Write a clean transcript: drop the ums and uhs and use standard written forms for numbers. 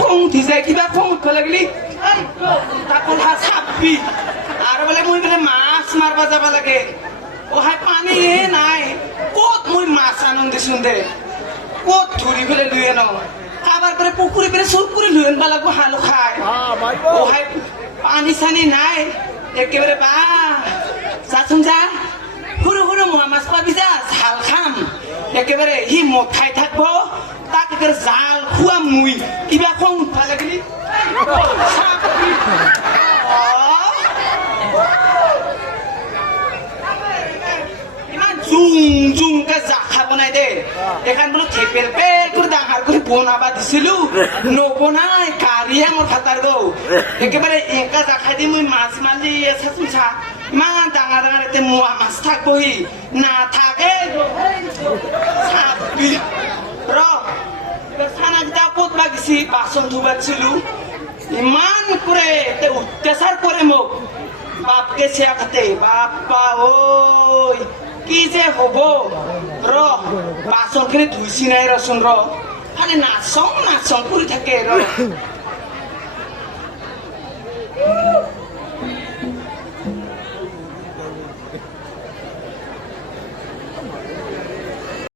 খং উঠি যায় কিবা খং উঠব লাগিলি তাকো চাপি আৰু বোলে মই বোলে মাছ মাৰবা যাব লাগে ওহাই পানী নাই ক'ত মই মাছ আনন্দ দিছোন দে ক'ত ধৰি পেলাই লৈ আনো কাৰোবাৰ পৰা পুখুৰী পেলাই চুৰ কৰি লৈ আনবা লাগব হালো খাই ওহাই পানী চানী নাই একেবাৰে বা যাচোন যা সৰু সৰু মোৱা মাছ পাবি যা ঝাল খাম একেবাৰে সি মদ খাই থাকব তাক একেবাৰে জাল খুৱাম মুই কিবা খং উঠবা লাগিলি ইমান জুং জুংকে জাখা বনাই দে এখান বোলো থেপেল পেল করে ডাঙৰ করে বনাবা দিছিলো নবনাই কাৰিয়ে মোৰ ভাতাৰ গৌ একেবাৰে একা জাখাই দি মই মাছ মাৰি চাচোন চা ইমান ডাঙৰ ডাঙৰ এতে মোৱা মাছ থাকবহি নাথাকে ৰ খানা কেইটা ক'ত বাগিছি বাচন ধুবাছিলো ইমান করে অত্যাচার করে মোক বাপকে চেয়া খাতে বাপ্পা ওই কি যে হব র বাচন খিনি ধুইছি নাই রচোন র খালি নাচং নাচং করে থাকে র